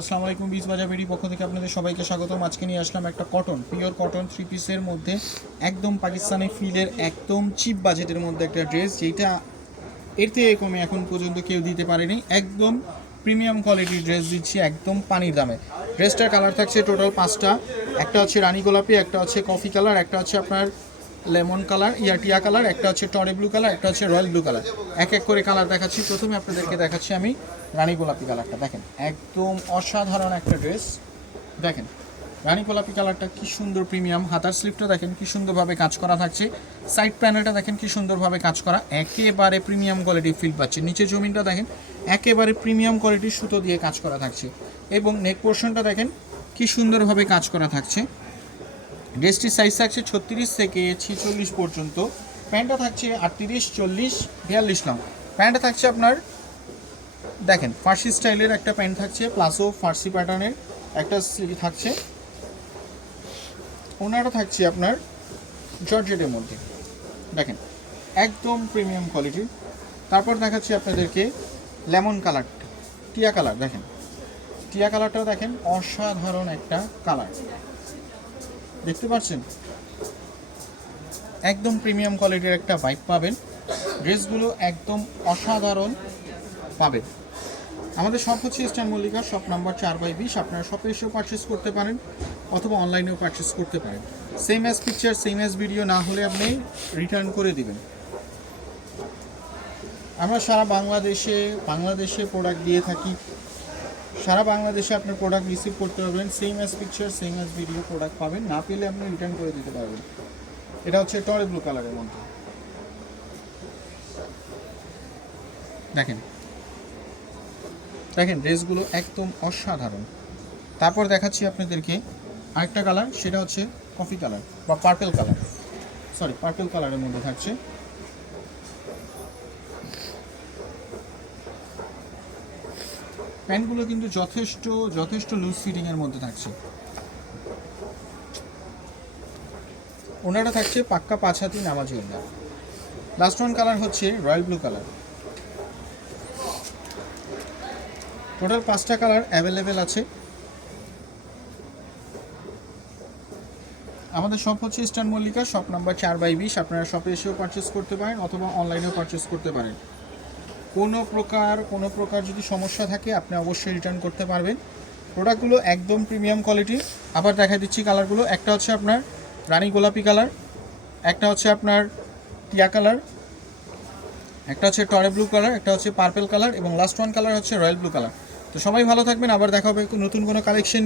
আসসালামু আলাইকুম, বিচ বাজার বেডি পক্ষ থেকে আপনাদের সবাইকে স্বাগতম। আজকে নিয়ে আসলাম একটা পিওর কটন 3 পিসের মধ্যে একদম পাকিস্তানি ফিলের একদম চিপ বাজেটের মধ্যে একটা ড্রেস, যেটা এর থেকে কমে এখন পর্যন্ত কেউ দিতে পারেনি। একদম প্রিমিয়াম কোয়ালিটির ড্রেস দিচ্ছি একদম পানির দামে। ড্রেসটার কালার থাকছে টোটাল 5টা। একটা হচ্ছে রানী গোলাপি, একটা হচ্ছে কফি কালার, একটা হচ্ছে আপনার লেমন কালার, টিয়া কালার, একটা হচ্ছে টরে ব্লু কালার, একটা হচ্ছে রয়্যাল ব্লু কালার। এক এক করে কালার দেখাচ্ছি। প্রথমে আপনাদেরকে দেখাচ্ছি আমি রানী গোলাপি কালারটা। দেখেন একদম অসাধারণ একটা ড্রেস। দেখেন রানী গোলাপি কালারটা কি সুন্দর প্রিমিয়াম। হাতার স্লিপটা দেখেন কি সুন্দরভাবে কাজ করা থাকছে। সাইড প্যানেলটা দেখেন কি সুন্দরভাবে কাজ করা, একেবারে প্রিমিয়াম কোয়ালিটির ফিল পাচ্ছে। নিচে জমিনটা দেখেন একেবারে প্রিমিয়াম কোয়ালিটির সুতো দিয়ে কাজ করা থাকছে, এবং নেক পোর্শনটা দেখেন কি সুন্দরভাবে কাজ করা থাকছে। ড্রেসটির সাইজ থাকছে 36 থেকে 46 পর্যন্ত। প্যান্টটা থাকছে 38, 40, 42 লং। প্যান্টটা থাকছে আপনার দেখেন ফার্সি স্টাইলের একটা প্যান্ট থাকছে, প্লাসও ফার্সি প্যাটার্নের একটা থাকছে। ওনাটা থাকছে আপনার জর্জেটের মধ্যে, দেখেন একদম প্রিমিয়াম কোয়ালিটির। তারপর দেখাচ্ছি আপনাদেরকে লেমন কালার, টিয়া কালার। দেখেন টিয়া কালারটাও দেখেন অসাধারণ একটা কালার, দেখতে পাচ্ছেন একদম প্রিমিয়াম কোয়ালিটির একটা ভাইব পাবেন। ড্রেসগুলো একদম অসাধারণ পাবেন। আমাদের শপ হচ্ছে ইস্টার্ন মল্লিকা, শপ নাম্বার 4/20। আপনারা শপে এসেও পারচেস করতে পারেন অথবা অনলাইনেও পারচেস করতে পারেন। Same as picture same as video না হলে আপনি রিটার্ন করে দিবেন। আমরা সারা বাংলাদেশে প্রোডাক্ট দিয়ে থাকি। সারা বাংলাদেশে আপনার প্রোডাক্ট রিসিভ করতে পারবেন। Same as picture same as video product পাবেন, না পেলে আপনি রিটার্ন করে দিতে পারবেন। এটা হচ্ছে টরে ব্লু কালারের মধ্যে, দেখেন দেখেন ড্রেসগুলো একদম অসাধারণ। তারপর দেখাচ্ছি আপনাদেরকে আরেকটা কালার, সেটা হচ্ছে কফি কালার বা পার্পেল কালার, পার্পেল কালারের মধ্যে থাকছে। প্যান্টগুলো কিন্তু যথেষ্ট লুজ ফিটিংয়ের মধ্যে থাকছে। ওনাটা থাকছে পাক্কা 5 হাতি নামাজি ওনা। লাস্ট ওয়ান কালার হচ্ছে রয়্যাল ব্লু কালার। টোটাল 5টা কালার অ্যাভেলেবেল আছে। আমাদের শপ হচ্ছে ইস্টার্ন মল্লিকা, শপ নাম্বার 4/20। আপনারা শপে এসেও পারচেস করতে পারেন অথবা অনলাইনেও পারচেস করতে পারেন। কোনো প্রকার যদি সমস্যা থাকে আপনি অবশ্যই রিটার্ন করতে পারবেন। প্রোডাক্টগুলো একদম প্রিমিয়াম কোয়ালিটির। আবার দেখা দিচ্ছি কালারগুলো। একটা হচ্ছে আপনার রানী গোলাপি কালার, একটা হচ্ছে আপনার টিয়া কালার, একটা হচ্ছে টরে ব্লু কালার, একটা হচ্ছে পার্পেল কালার, এবং লাস্ট ওয়ান কালার হচ্ছে রয়্যাল ব্লু কালার। তো সবাই ভালো থাকবেন, আবার দেখা হবে নতুন কোনো কালেকশন।